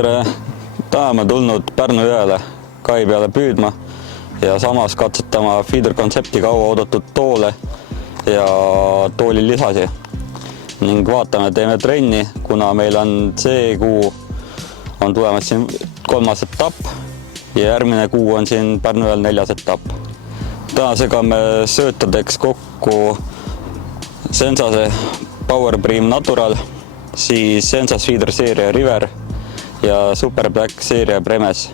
tere! Täna me tulnud Pärnu jõele kai peale püüdma ja samas katsetama Feeder Concepti kaua oodatud toole ja tooli lisasi. Ning vaatame, teeme trenni, kuna meil on see kuu on tulemas siin 3. etapp ja järgmine kuu on siin Pärnu jõel 4. etapp. Täna segame söötadeks kokku Sensase Powerbeam Natural, siis Sensas Feeder seeria River ja Super Black seeria Premes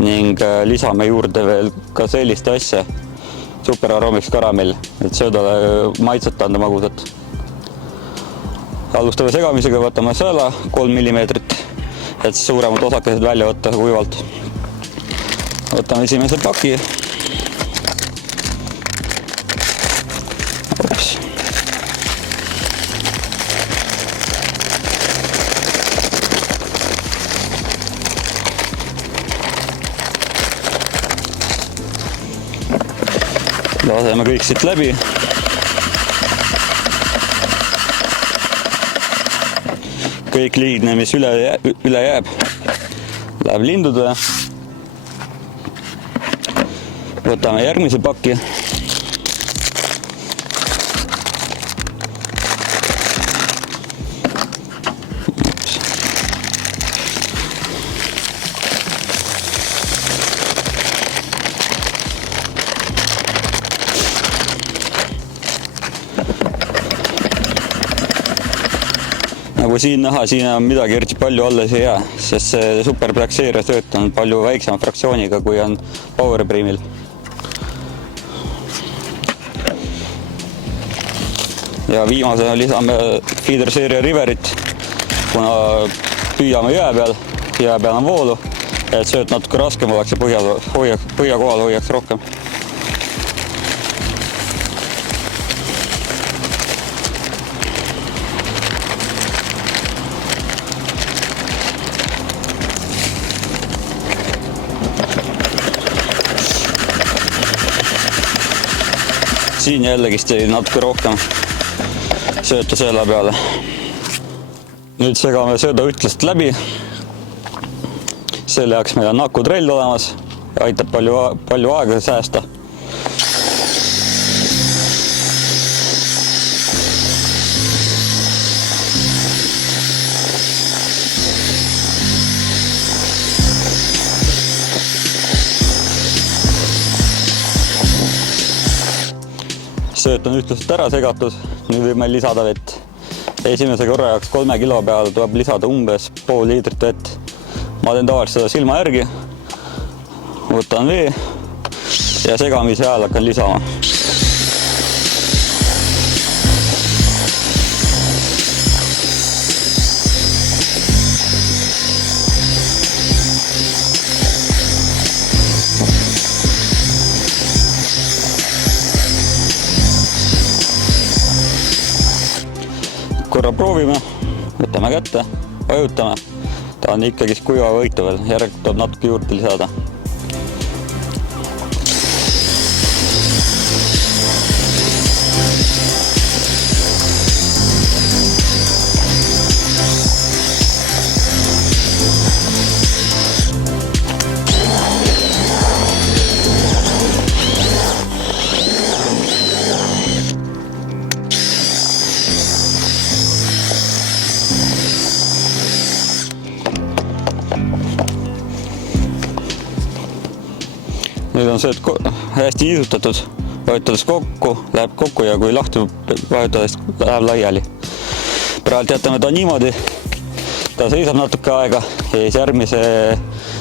ning lisame juurde veel ka sellist asja, Super Aromics karamell, et söödale maitset anda magusat. Alustame segamisega, võtame sõela 3 mm, et suuremad osakesed välja võtta kuivalt. Võtame esimese paki. Ops. Laseme kõik siit läbi. Kõik liigne, mis üle jääb, läheb lindudele. Võtame järgmise paki. Nagu siin näha, siin on midagi eriti palju alles ei jää, sest see Super Black seeria sööt on palju väiksema fraktsiooniga, kui on Powerbeamil. Ja viimasena lisame Feeder seeria Riverit, kuna püüame jõe peal on voolu, et sööt natuke raskem oleks ja põhja kohal hoiaks rohkem. Siin jällegist jäi natuke rohkem sööta sõela peale. Nüüd segame sööda ütlast läbi. Selle jaoks meil on nakutrell olemas ja aitab palju aega säästa. Sööt on ühtlaselt ära segatud, nüüd võime lisada vett. Esimese korra jaoks 3 kilo peal tuleb lisada umbes pool liitrit vett. Ma teen tavaliselt seda silma järgi, võtan vee ja segamise ajal hakkan lisama. Korra proovime, võtame kätte, vajutame. Ta on ikkagi kuiva võitu veel, järelikult tuleb natuke juurde lisada. Nüüd on sööt hästi niisutatud, vajutades kokku, läheb kokku ja kui lahti vajutades läheb laiali. Praegu jätame ta niimoodi, ta seisab natuke aega ja siis järgmise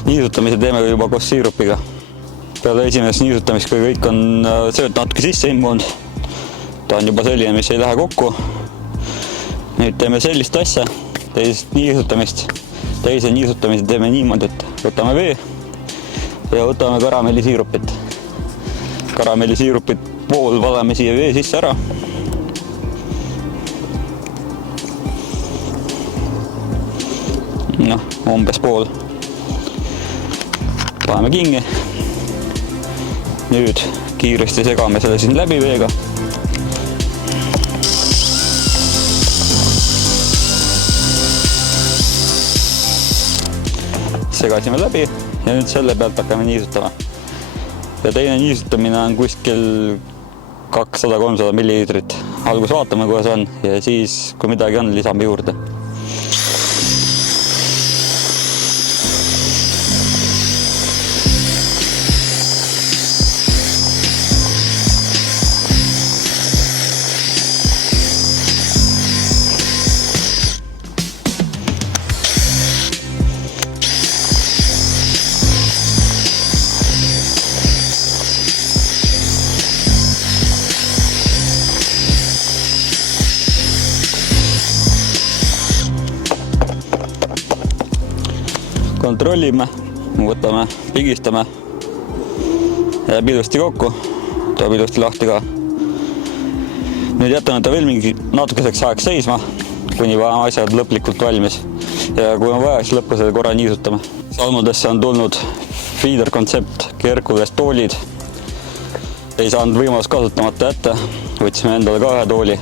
niisutamise teeme juba koos siirupiga. Peale esimest niisutamist, kui kõik on sööt natuke sisse imbunud, ta on juba selline, mis ei lähe kokku. Nüüd teeme sellist asja, teisest niisutamist. Teise niisutamise teeme niimoodi, et võtame vee ja võtame karamellisiirupit. Karamellisiirupit pool valame siia vee sisse ära. Umbes pool. Paneme kingi. Nüüd kiiresti segame selle siin läbi veega. segasime läbi ja nüüd selle pealt hakkame niisutama. Ja teine niisutamine on kuskil 200-300 milliliitrit. Algus vaatame, kuidas on ja siis, kui midagi on, lisame juurde. Kontrollime, võtame, pigistame, jääb ilusti kokku, tuleb ilusti lahti ka. Nüüd jätame ta veel mingi natukeseks ajaks seisma, kuni paneme asjad lõplikult valmis. Ja kui on vaja, siis lõppu selle korra niisutame. Salmudesse on tulnud Feeder Concept Hercules toolid. Ei saanud võimalus kasutamata jätta, võtsime endale ka ühe tooli.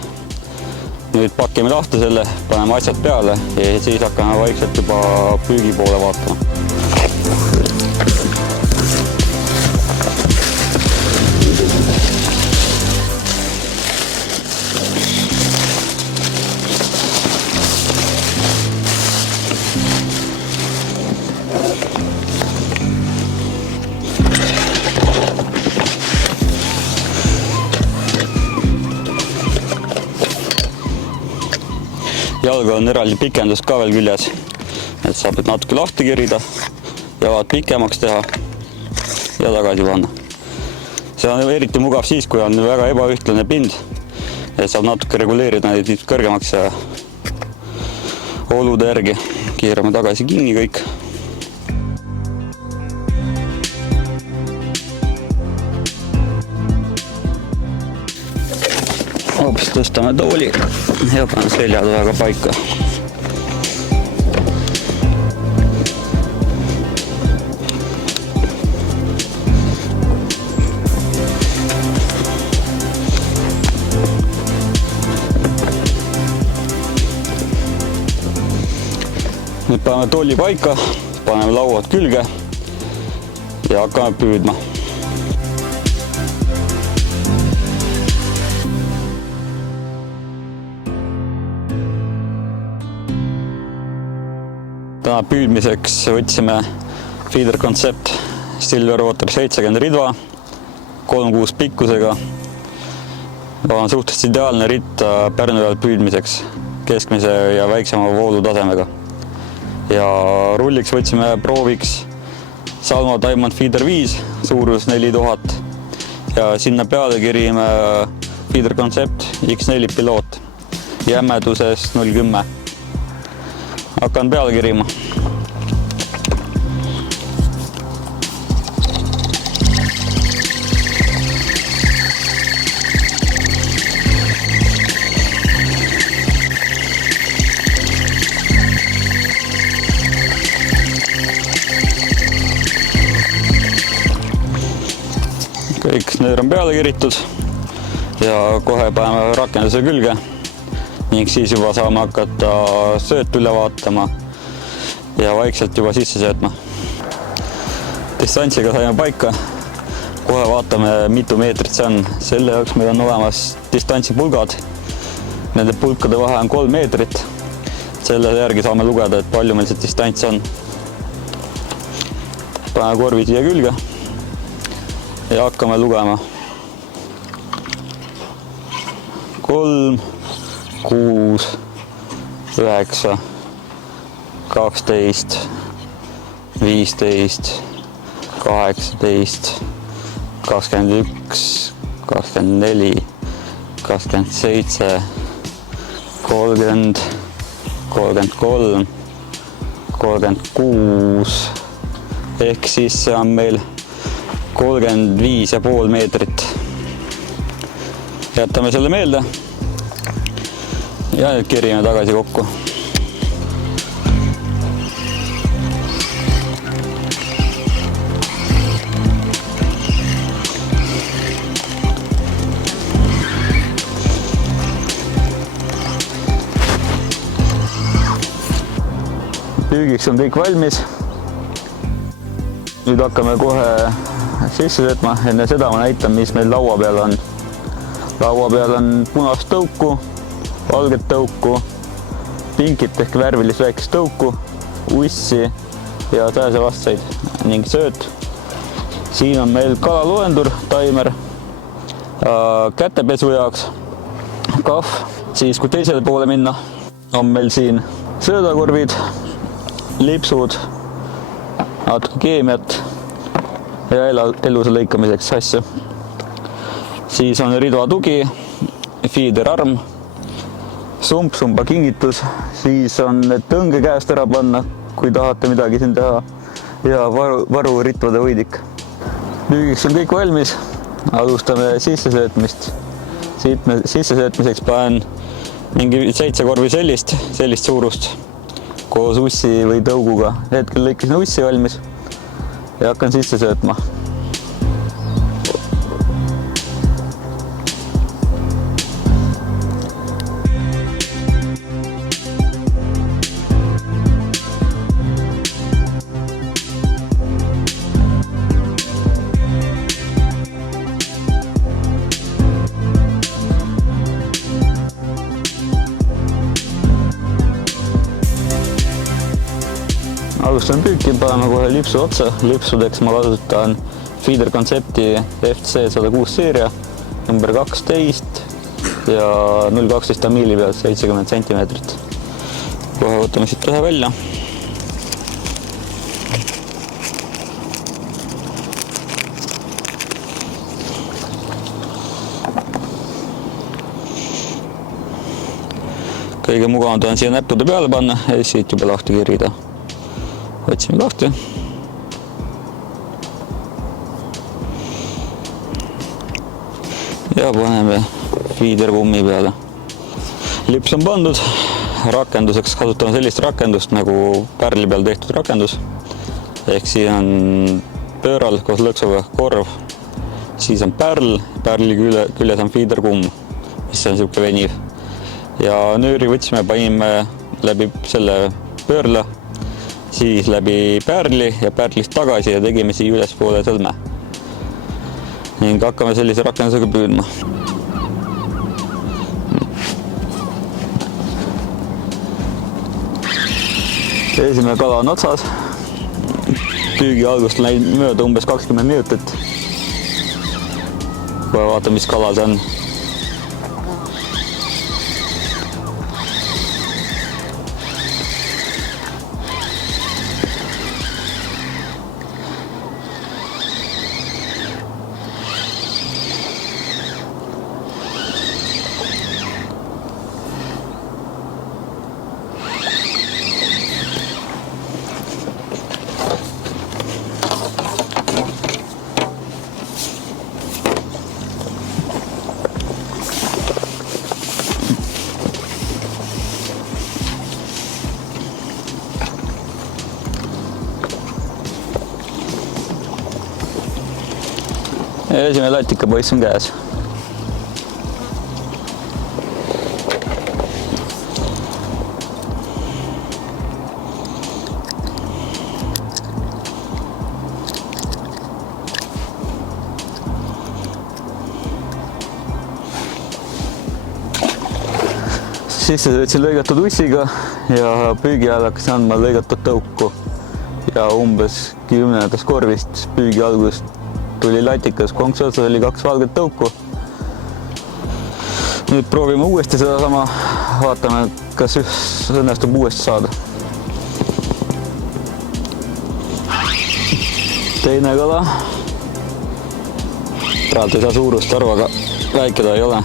Nüüd pakime lahti selle, paneme asjad peale ja siis hakkame vaikselt juba püügi poole vaatama. Jalga on eraldi pikendus ka veel küljes, et saab natuke lahti kerida, jalad pikemaks teha ja tagasi panna. See on eriti mugav siis, kui on väga ebaühtlane pind, et saab natuke reguleerida neid kõrgemaks ja olude järgi. Keerame tagasi kinni kõik. Hoopis tõstame tooli ja paneme seljatoega paika. Nüüd paneme tooli paika, paneme lauad külge ja hakkame püüdma. Täna püüdmiseks võtsime Feeder Concept Silverwater 70 ridva 3-6 pikkusega. On suhteliselt ideaalne ritta Pärnu-Jõel püüdmiseks keskmise ja väiksema voolutasemega. Ja rulliks võtsime prooviks Salmo Diamond Feeder 5 suurus 4000 ja sinna peale kirime Feeder Concept X4 piloot jämmeduses 0,10. Hakkan peale kirima. Kõik snöör on peale kiritud ja kohe paneme rakenduse külge. Ning siis juba saame hakata sööt üle vaatama ja vaikselt juba sisse söötma. Distantsiga saime paika. Kohe vaatame, mitu meetrit see on. Selle jaoks meil on olemas distantsipulgad. Nende pulkade vahe on 3 meetrit. Selle järgi saame lugeda, et palju meil see distants on. Paneme korvi siia külge ja hakkame lugema. 3, 6, 9, 12, 15, 18, 21, 24, 27, 30, 33, 36, ehk siis see on meil 35,5 meetrit. Jätame selle meelde ja nüüd kirjame tagasi kokku. Püügiks on kõik valmis. Nüüd hakkame kohe sisse söötma, enne seda ma näitan, mis meil laua peal on. Laua peal on punast tõuku, valget tõuku, pinkit ehk värvilist väikest tõuku, ussi ja sääsevastseid ning sööt. Siin on meil kalaloendur, taimer, kätepesu jaoks, kahv. Siis kui teisele poole minna, on meil siin söödakorvid, lipsud, natuke keemiat ja elusa lõikamiseks asju. Siis on ridvatugi, feederarm, sumba kingitus, siis on tõnge käest ära panna, kui tahate midagi siin teha, ja varu ritvade hoidik. Püügiks on kõik valmis, alustame sissesöötmist. Sissesöötmiseks panen mingi 7 korvi sellist suurust koos ussi või tõuguga. Hetkel lõikasin ussi valmis ja hakkan sisse söötma. Alustan püüki, paneme kohe lipsu otsa. Lipsudeks ma kasutan Feeder Concepti FC 106 seeria number 12 ja 0,12 tamiili pealt 70 centimeetrit. Kohe võtame siit ühe välja. Kõige mugavam on siia näppude peale panna ja siit juba lahti kirida. Võtsime lahti. Ja paneme feeder kummi peale. Lips on pandud. Rakenduseks kasutame sellist rakendust nagu pärli peal tehtud rakendus. Ehk siin on pööral koos lõksuga korv. Siis on pärl. Pärli küljes on feeder kumm, mis on siuke veniv. Ja nööri võtsime, panime läbi selle pöörla. Siis läbi pärli ja pärlist tagasi ja tegime siia ülespoole sõlme. Ning hakkame sellise rakendusega püüdma. Esimene kala on otsas. Püügi algust läinud mööda umbes 20 minutit. Kohe vaatame, mis kala see on. Esimene latikapoiss on käes. Sisse söötsin lõigatud ussiga ja püügi ajal hakkas andma lõigatud tõuku. Ja umbes 10. korvist püügi algust tuli latikas, konksi otsas oli 2 valget tõuku. Nüüd proovime uuesti seda sama, vaatame, kas õnnestub uuesti saada. Teine kala. Praegu ei saa suurust aru, aga väike ta ei ole.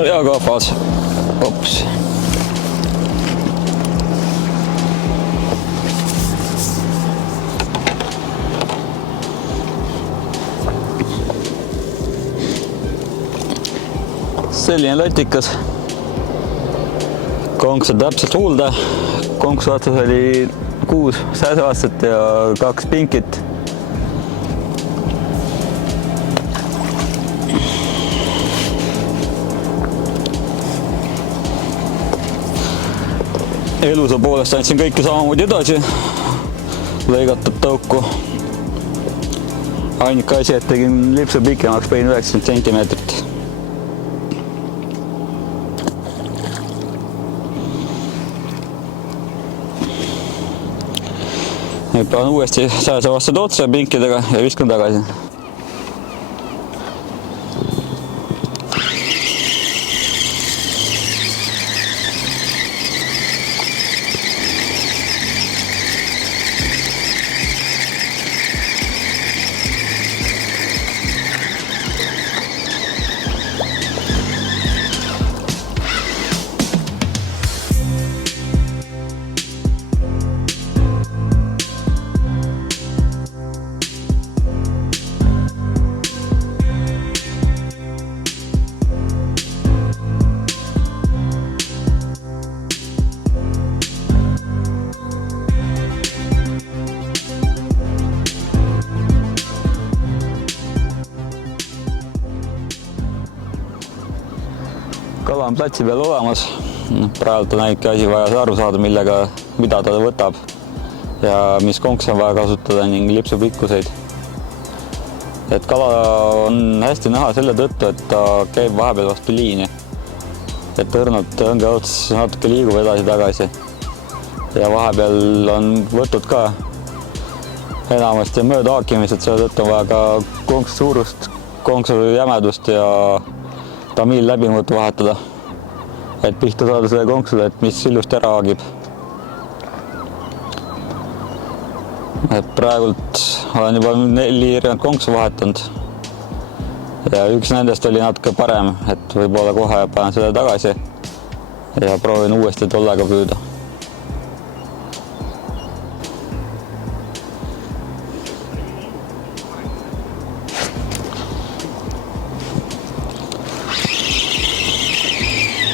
Ja kahvas. Ops. selline latikas. Konks on täpselt huulde. Konksu otsas oli 6 sääsevaastat ja 2 pinkit. Elusa poolest andsin kõike samamoodi edasi, lõigatud tõuku. Ainuke asi, et tegin lipsu pikemaks, panin 90 sentimeetrit. Nüüd panen uuesti sääsevastud otsa pinkidega ja viskan tagasi. Kala on platsi peal olemas. Praegu on ainult asi vaja aru saada, mida ta võtab ja mis konks on vaja kasutada ning lipsu pikkuseid. Et kala on hästi näha selle tõttu, et ta käib vahepeal vastu liini. Et õrnalt õnge ots natuke liigub edasi-tagasi. Ja vahepeal on võtud ka enamasti mööda haakimised, selle tõttu on vaja ka konksu suurust, konksu jämedust ja tamiil läbimõõtu vahetada, et pihta saada selle konksule, et mis ilusti ära haagib. Et praegult olen juba 4 konksu vahetanud ja üks nendest oli natuke parem, et võib-olla kohe panen selle tagasi ja proovin uuesti tollega püüda.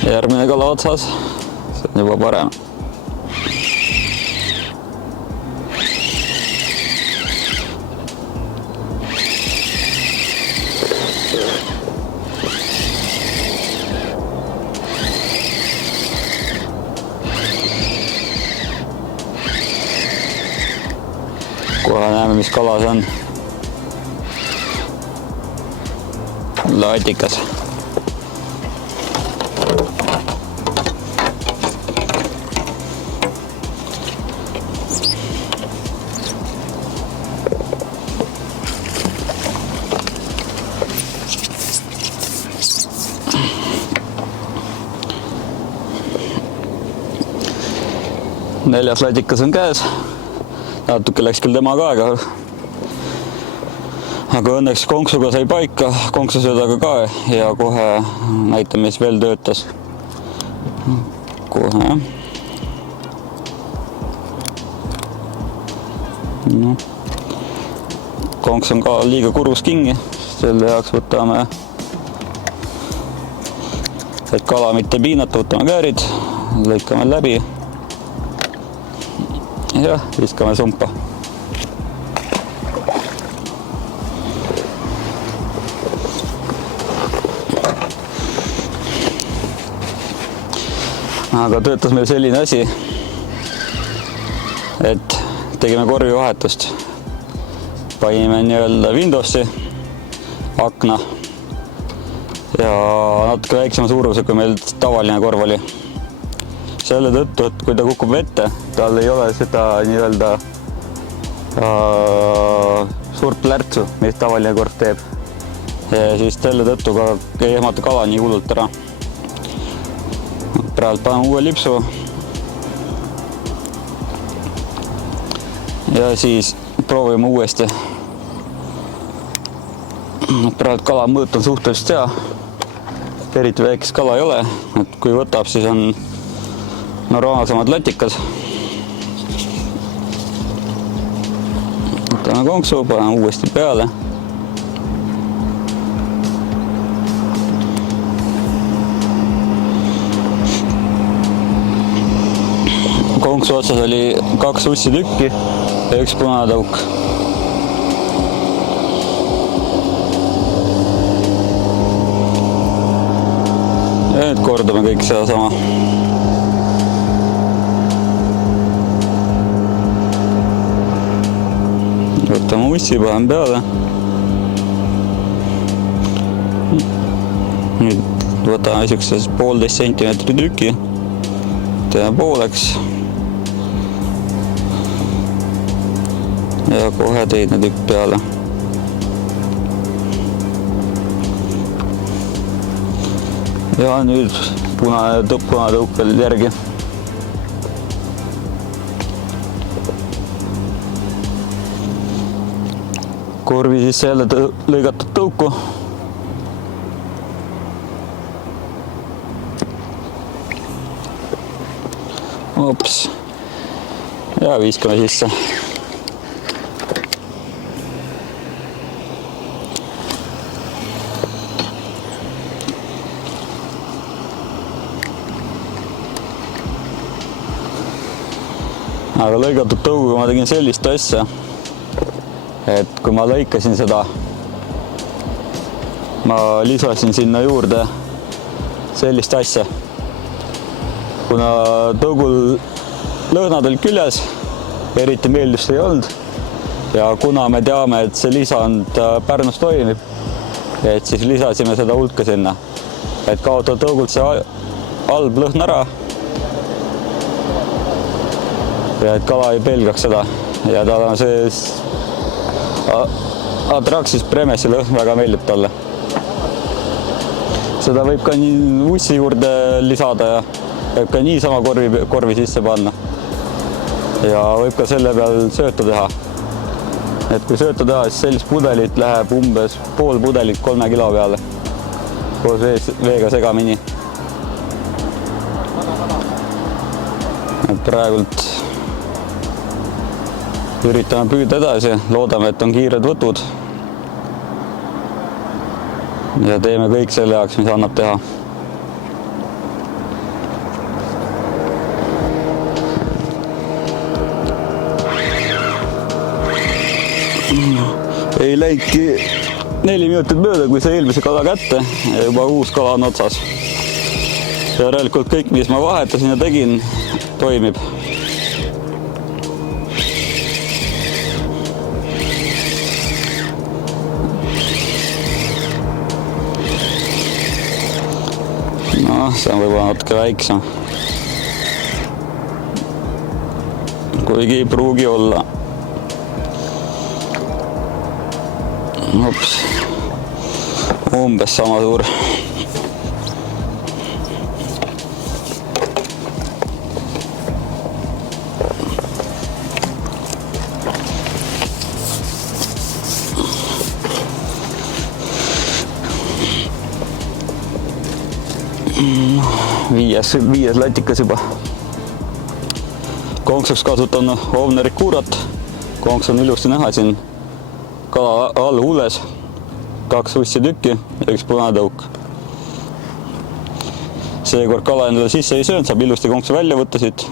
Järgmine kala otsas, see on juba parem. Kohe näeme, mis kala see on. Latikas. Neljas latikas on käes. Natuke läks küll temaga aega. Aga õnneks konksuga sai paika, konksusöödaga ka ja kohe näitame, mis veel töötas. Kohe. No. Konks on ka liiga kurus kingi. Selle jaoks võtame, et kala mitte piinata, võtame käärid, lõikame läbi. Ja viskame sumpa. Aga töötas meil selline asi, et tegime korvivahetust. Panime nii-öelda Windowsi akna ja natuke väiksema suuruse, kui meil tavaline korv oli. Selle tõttu, et kui ta kukub vette, tal ei ole seda nii-öelda suurt plärtsu, mis tavaline korv teeb. Ja siis selle tõttu ka ei ehmata kala nii hullult ära. Praegu panen uue lipsu. Ja siis proovime uuesti. Praegu kala mõõt on suhteliselt hea. Eriti väikest kala ei ole, et kui võtab, siis on normaalsemad latikas. Võtame konksu, panen uuesti peale. konksu otsas oli 2 ussitükki ja 1 punatõuk. Ja nüüd kordame kõik seda sama. Võtame ussi, panen peale. Nüüd võtame niisuguse 1,5 sentimeetri tüki. Teeme pooleks. Ja kohe teine tükk peale. Ja nüüd punatõuk veel järgi. Korvi sisse jälle lõigatud tõuku. Ops. Ja viiskame sisse. Aga lõigatud tõuguga ma tegin sellist asja, et kui ma lõikasin seda, ma lisasin sinna juurde sellist asja. Kuna tõugul lõhnad olid küljes, eriti meeldivst ei olnud ja kuna me teame, et see lisand Pärnus toimib, et siis lisasime seda hulka sinna, et kaotada tõugult see halb lõhn ära ja et kala ei pelgaks seda ja tal on see Atraxis Premesi lõhn väga meeldib talle. Seda võib ka nii ussi juurde lisada ja võib ka niisama korvi sisse panna ja võib ka selle peal sööta teha. Et kui sööta teha, siis sellist pudelit läheb umbes pool pudelit 3 kilo peale koos veega segamini. Et praegult üritame püüda edasi, loodame, et on kiired võtud ja teeme kõik selle jaoks, mis annab teha. Ei läinudki 4 minutit mööda, kui sai eelmise kala kätte ja juba uus kala on otsas. Järelikult kõik, mis ma vahetasin ja tegin, toimib. No, see on võib-olla natuke väiksem. Kuigi ei pruugi olla. Ops. Umbes sama suur. Viies latikas juba. Konksuks kasutan Ovneri kuurat. Konks on ilusti näha siin kala all hulles. 2 ussi tükki ja 1 punatõuk. Seekord kala endale sisse ei söönud, saab ilusti konksu välja võtta siit.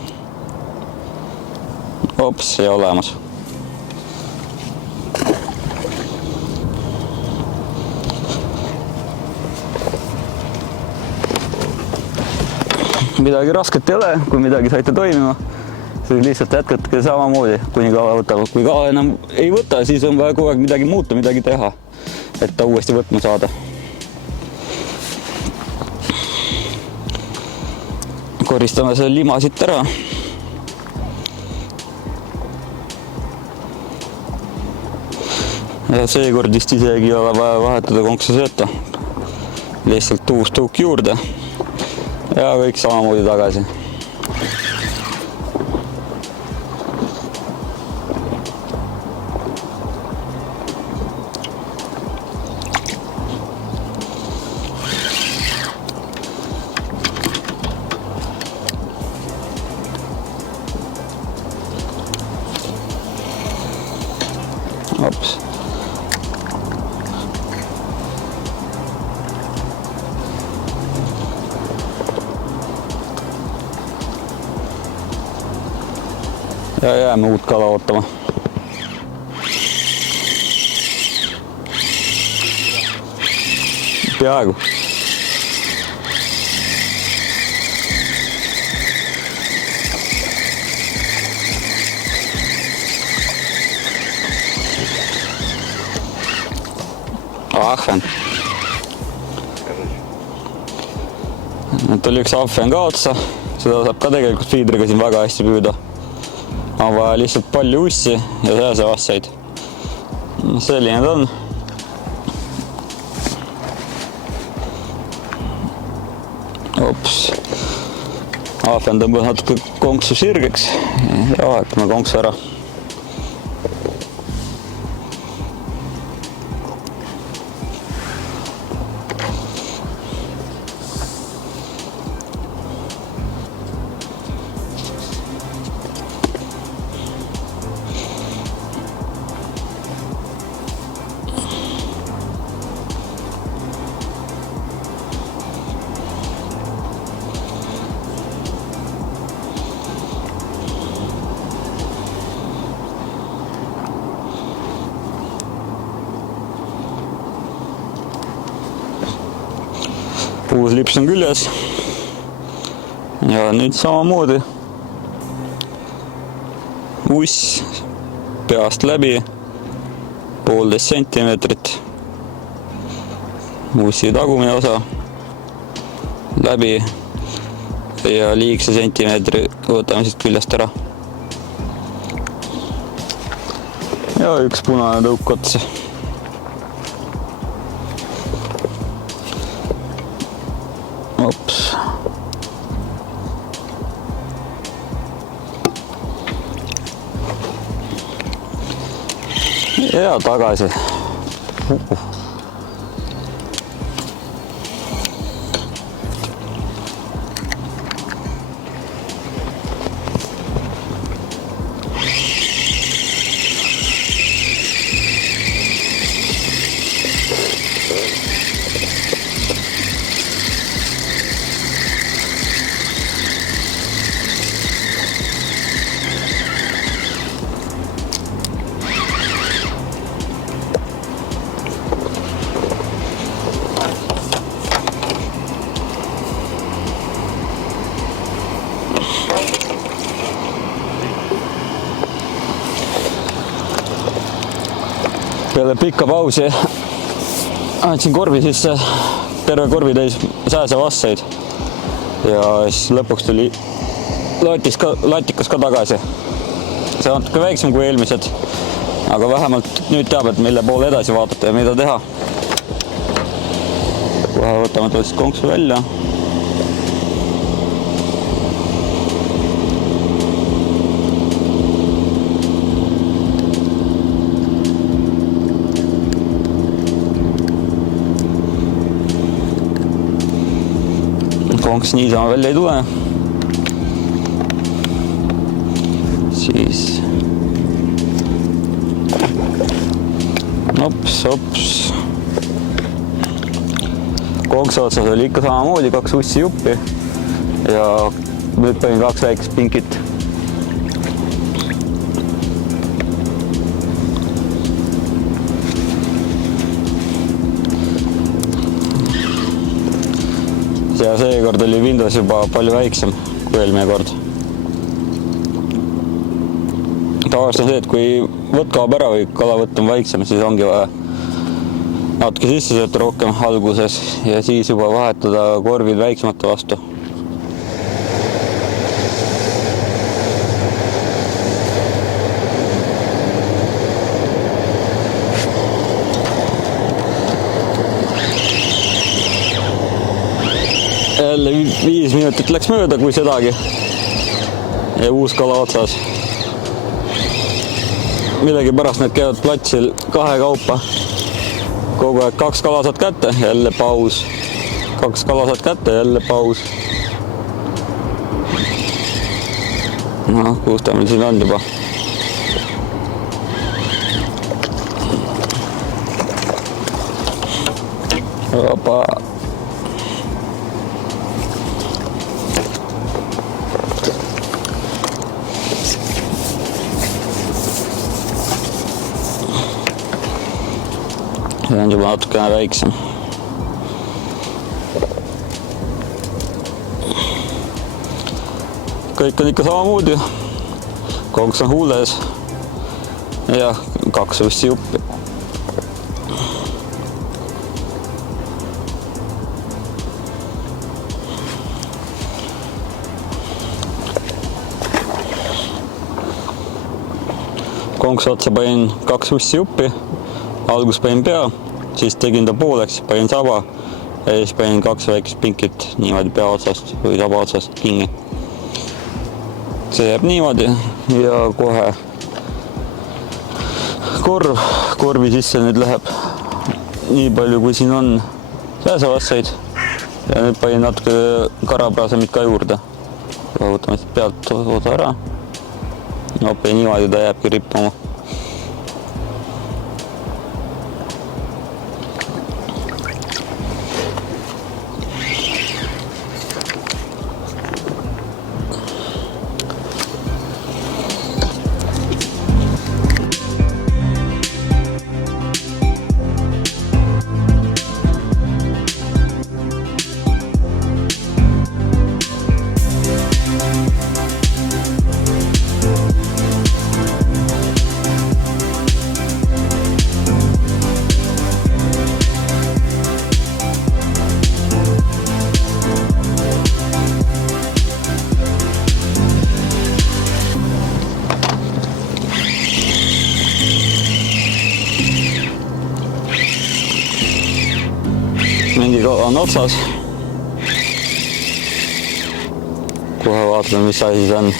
Ops, ja olemas. Midagi rasket ei ole, kui midagi saite toimima, siis lihtsalt jätkatke samamoodi, kuni kala võtab. Kui kala enam ei võta, siis on vaja kogu aeg midagi muuta, midagi teha, et ta uuesti võtma saada. Koristame selle lima siit ära. Ja seekord vist isegi ei ole vaja vahetada konksu sööta. Lihtsalt uus tõuk juurde. Ja kõik samamoodi tagasi. Ops. ja jääme uut kala ootama. Peaaegu. Ahven. Tuli üks ahven ka otsa, seda saab ka tegelikult fiidriga siin väga hästi püüda. On vaja lihtsalt palju ussi ja sääsevassaid. Selline ta on. Ops. Ahven tõmbas natuke konksu sirgeks ja vahetame konksu ära. Uus lips on küljes ja nüüd samamoodi uss peast läbi 1,5 sentimeetrit, ussi tagumine osa läbi ja liigse sentimeetri võtame siit küljest ära ja üks punane tõuk otsa. Ops. Ja tagasi. Peale pikka pausi andsin korvi sisse terve korvi täis sääsevassaid ja siis lõpuks tuli latikas ka tagasi. See on natuke väiksem kui eelmised, aga vähemalt nüüd teab, et mille poole edasi vaadata ja mida teha. Kohe võtame tõesti konksu välja. Konks niisama välja ei tule. Siis ops. Konksu otsas oli ikka samamoodi 2 ussi juppi ja nüüd panin 2 väikest pinkit. Ja seekord oli Windows juba palju väiksem kui eelmine kord. Tavaliselt on see, et kui võtt kaob ära või kalavõtt on väiksem, siis ongi vaja natuke sisse sööta rohkem alguses ja siis juba vahetada korvid väiksemate vastu. Jälle 5 minutit läks mööda, kui sedagi. Ja uus kala otsas. Millegi pärast need käivad platsil 2 kaupa. Kogu aeg 2 kala saad kätte, jälle paus. 2 kala saad kätte, jälle paus. No, kus ta meil siin on juba? Opa. see on juba natukene väiksem. Kõik on ikka samamoodi. Konks on huules ja 2 ussijuppi. Konks otsa panin 2 ussijuppi. Algus panin pea, siis tegin ta pooleks, panin saba ja siis panin 2 väikest pinkit niimoodi pea otsast või saba otsast kinni. See jääb niimoodi ja kohe korvi sisse nüüd läheb nii palju, kui siin on sääsevassaid ja nüüd panin natuke karaprasemit ka juurde. Võtame pealt osa ära. Hoopis niimoodi ta jääbki rippuma. Mingi on otsas. Kohe vaatame, mis asi see on.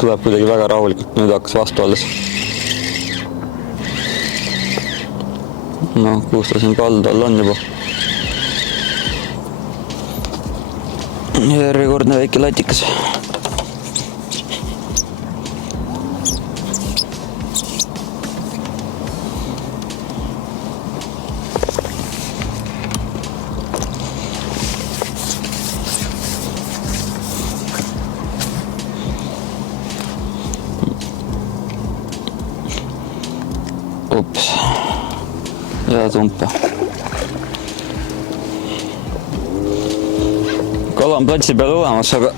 Tuleb kuidagi väga rahulikult, nüüd hakkas vastu alles. No, kus ta siin kaldu all on juba. Järjekordne väike latikas. Ups. Ja tumpe. Kala on platsi peal olemas, aga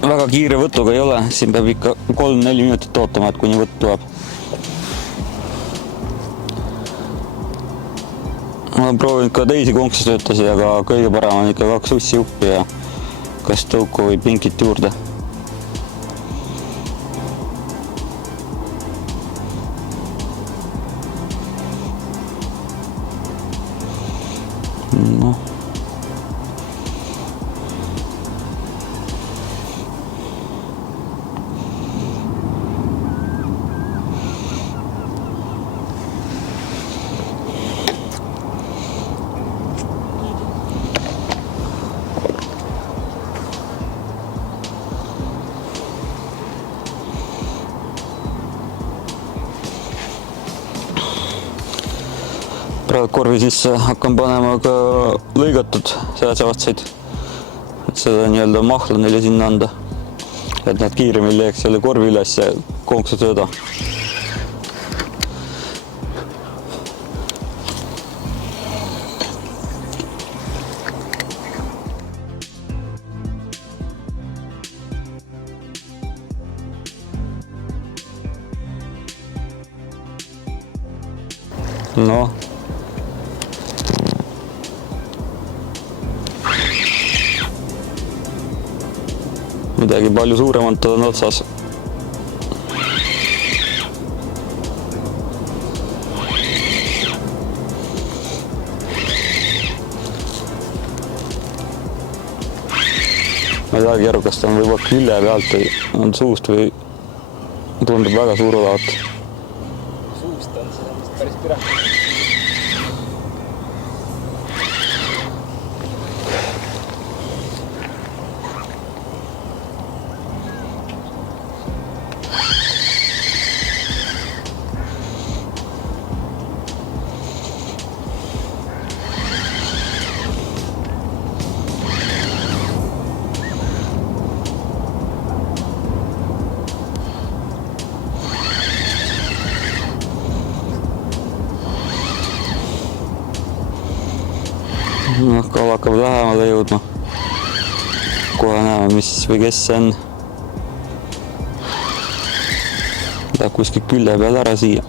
väga kiire võtuga ei ole. Siin peab ikka 3-4 minutit ootama, et kuni võtt tuleb. Ma olen proovinud ka teisi konkse töötasi, aga kõige parem on ikka 2 ussijuppi ja kas tõuku või pinkit juurde. No. Praegu korvi sisse hakkan panema ka lõigatud sääsevatseid, et seda nii-öelda mahla neile sinna anda, et nad kiiremini leiaks selle korvi üles ja konksu sööda. No. Midagi palju suuremalt on otsas. Ma ei saagi aru, kas ta on võib-olla külje pealt või on suust või tundub väga suur olavat. Suust on see päris püra. noh, kala hakkab lähemale jõudma. Kohe näeme, mis või kes see on. Läheb kuskilt külje peal ära siia.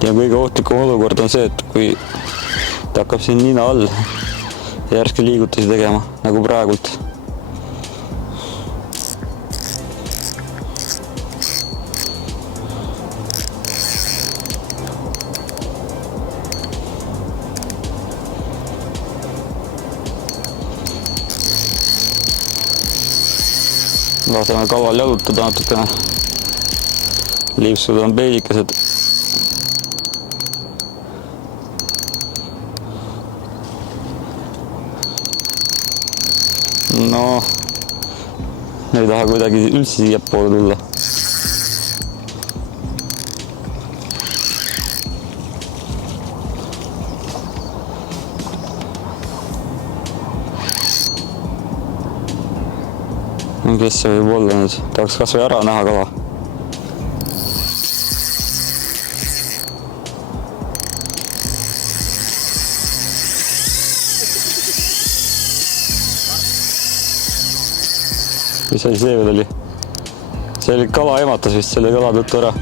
Ja kõige ohtlikum olukord on see, et kui ta hakkab siin nina all järske liigutusi tegema, nagu praegult. Laseme kaval jalutada natukene. Liivsud on peilikesed. No, ei taha kuidagi üldse siia poole tulla. Kes see võib olla nüüd? Tahaks kas või ära näha kala. Mis asi see veel oli? See oli kala ematas vist selle kala tõttu ära.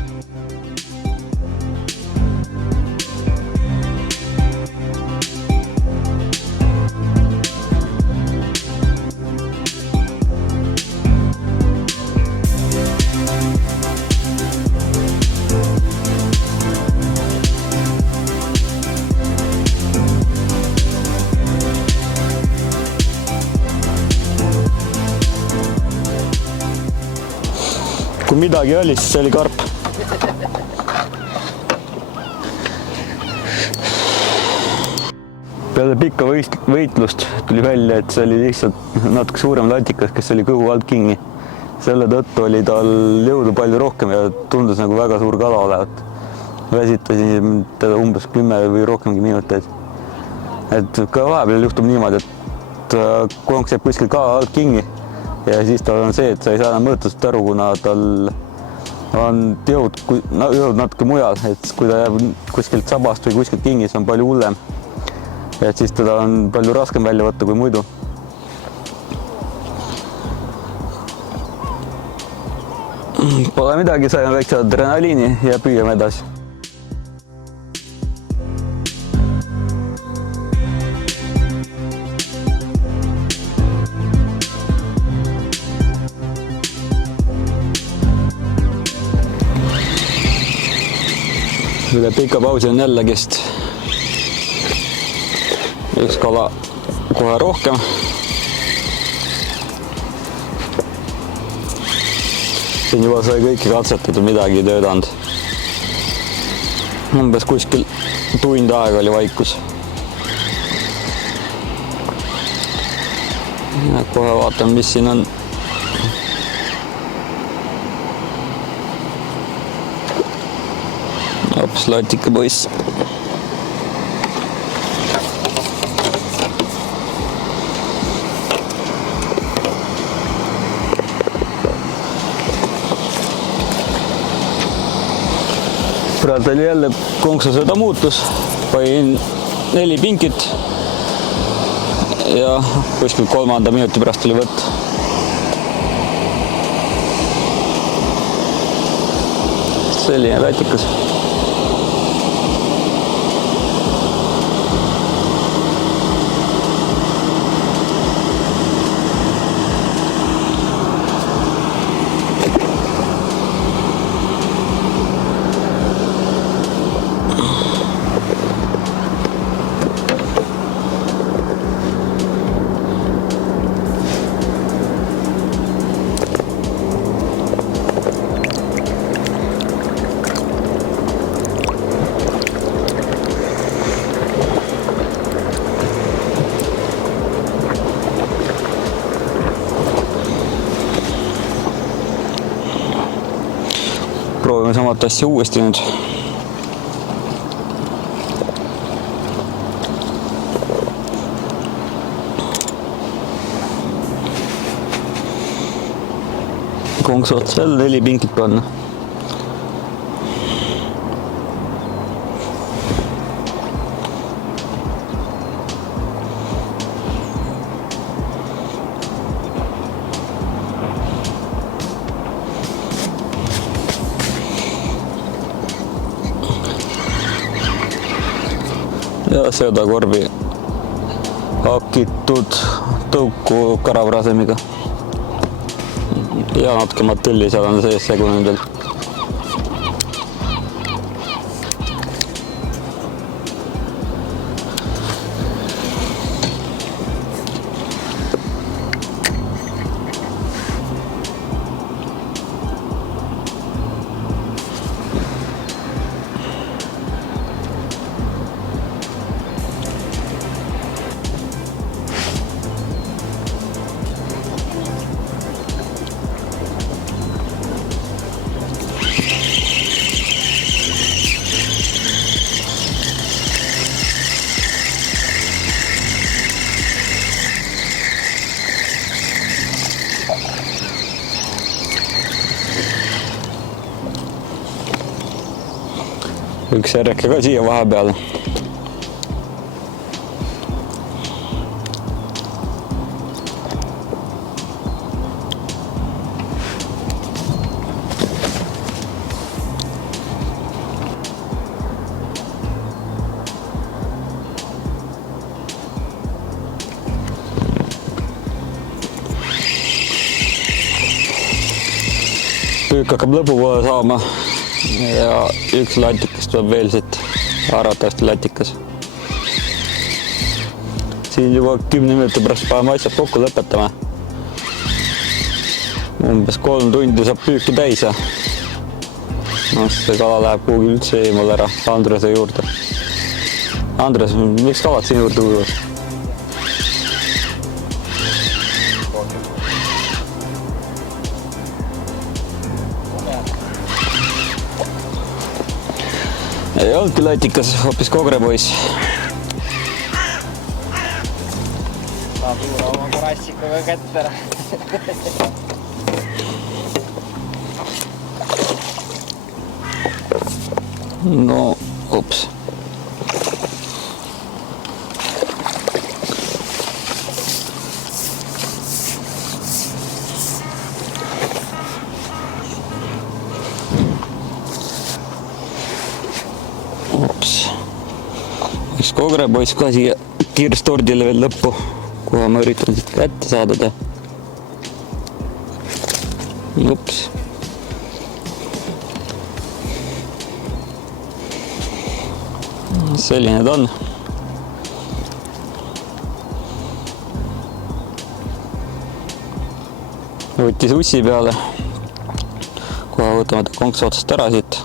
Kui midagi oli, siis see oli karp. Peale pikka võitlust tuli välja, et see oli lihtsalt natuke suurem latikas, kes oli kõhu alt kinni. Selle tõttu oli tal jõudu palju rohkem ja tundus nagu väga suur kala olevat. Väsitasin teda umbes 10 või rohkemgi minuteid. Et ka vahepeal juhtub niimoodi, et konks jääb kuskil kala alt kinni. Ja siis tal on see, et sa ei saa enam mõõtust aru, kuna tal on jõud natuke mujal, et kui ta jääb kuskilt sabast või kuskilt kinni, see on palju hullem. Et siis teda on palju raskem välja võtta kui muidu. Pole midagi, saime väikse adrenaliini ja püüame edasi. Üle pika pausi on jällegist üks kala kohe rohkem. Siin juba sai kõiki katsetatud, midagi ei töötanud. Umbes kuskil tund aega oli vaikus. Ja kohe vaatan, mis siin on. Hops, latika poiss. Praegu oli jälle konksusööda muutus. Panin 4 pinkit ja kuskil 3. minuti pärast oli võtt. Selline latikas. Proovime samat asja uuesti nüüd. Konksu otsa jälle 4 pinkit panna. ja söödakorvi hakitud tõuku karavrasemiga ja natuke matilli seal on sees segunenud veel. Üks järjeke ka siia vahepeal. Püük hakkab lõpupoole saama ja üks latikas tuleb veel siit, arvatavasti latikas. Siin juba 10 minuti pärast paneme asjad kokku, lõpetame. Umbes 3 tundi saab püüki täis ja see kala läheb kuhugi üldse eemal ära Andrese juurde. Andres, miks kalad siin juurde ujuvad? Ei olnudki latikas, hoopis kogrepoiss. Saab juurde oma karassikuga kätte ära. No, ups. Üks kogrepoiss ka siia kiirstordile veel lõppu, kuhu ma üritan siit kätte saada ta. Ups. Selline ta on. Võttis ussi peale. Kohe võtame ta konksu otsast ära siit.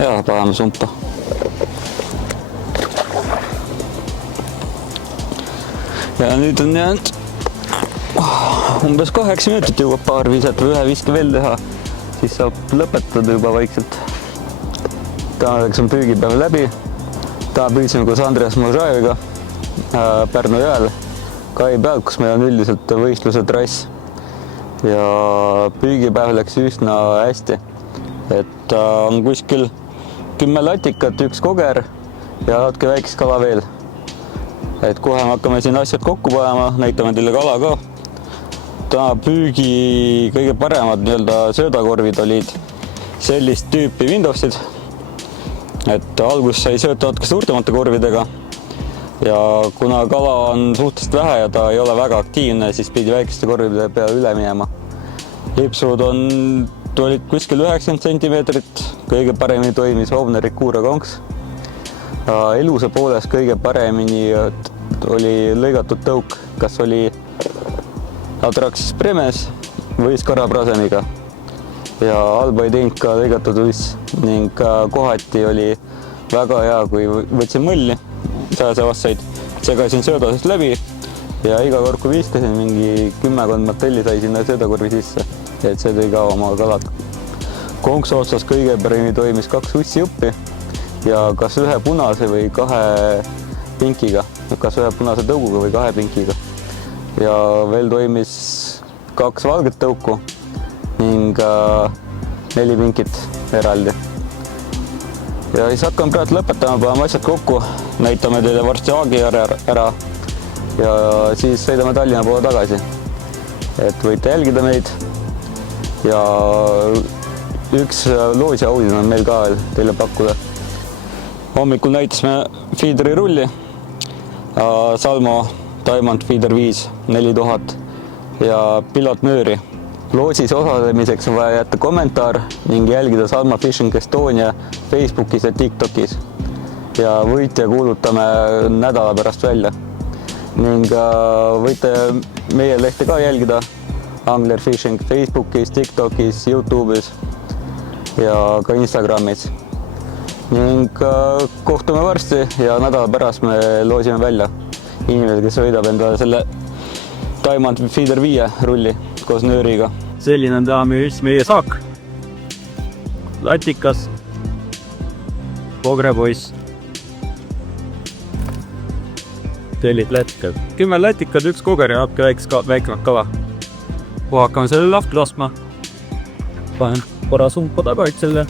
Ja paneme sumpa. Ja nüüd on jäänud umbes 8 minutit jõuab paar viset või ühe viske veel teha, siis saab lõpetada juba vaikselt. Tänaseks on püügipäev läbi. Täna püüdsime koos Andres Možaeviga Pärnu jõel kai peal, kus meil on üldiselt võistluse trass. Ja püügipäev läks üsna hästi. Et on kuskil 10 latikat, 1 koger ja natuke väikest kala veel. Et kohe me hakkame siin asjad kokku panema, näitame teile kala ka. Täna püügi kõige paremad söödakorvid olid sellist tüüpi Windowsid. Et algus sai sööta natuke suurtemate korvidega ja kuna kala on suhteliselt vähe ja ta ei ole väga aktiivne, siis pidi väikeste korvide peale üle minema. Lipsud olid kuskil 90 centimeetrit, kõige paremini toimis Hovneri Kuura konks. Elusa pooles kõige paremini oli lõigatud tõuk, kas oli Atraxis Premes või Skarabrasemiga. Ja halba ei teinud ka lõigatud uiss ning kohati oli väga hea, kui võtsin mõlli, sääsevassaid, segasin söödasest läbi ja iga kord, kui viskasin, mingi 10 matelli sai sinna söödakorvi sisse, et see tõi ka oma kalad. Konksu otsas kõige paremini toimis 2 ussi uppi ja kas 1 punase või 2 pinkiga, kas 1 punase tõuguga või 2 pinkiga. Ja veel toimis 2 valget tõuku ning 4 pinkit eraldi. ja siis hakkame praegu lõpetama, paneme asjad kokku, näitame teile varsti Aagi ära ja siis sõidame Tallinna poole tagasi. Et võite jälgida meid ja üks loosi audin on meil ka veel teile pakkuda. Hommikul näitasime Feederi rulli, Salmo Diamond Feeder 5 4000 ja pilotnööri. Loosis osalemiseks on vaja jätta kommentaar ning jälgida Salmo Fishing Estonia Facebookis ja TikTokis. Ja võitja kuulutame nädala pärast välja. Ning võite meie lehte ka jälgida Angler Fishing Facebookis, TikTokis, YouTube'is ja ka Instagramis. Ning kohtume varsti ja nädala pärast me loosime välja inimesed, kes võidab endale selle Diamond Feeder 5 rulli koos nööriga. Selline on meie saak. Latikas, pogrepoiss, tellid lätikad. 10 latikad, 1 koger ja natuke väike kava. Hakkame selle lahti laskma. Panen korra sumpa tagasi selle.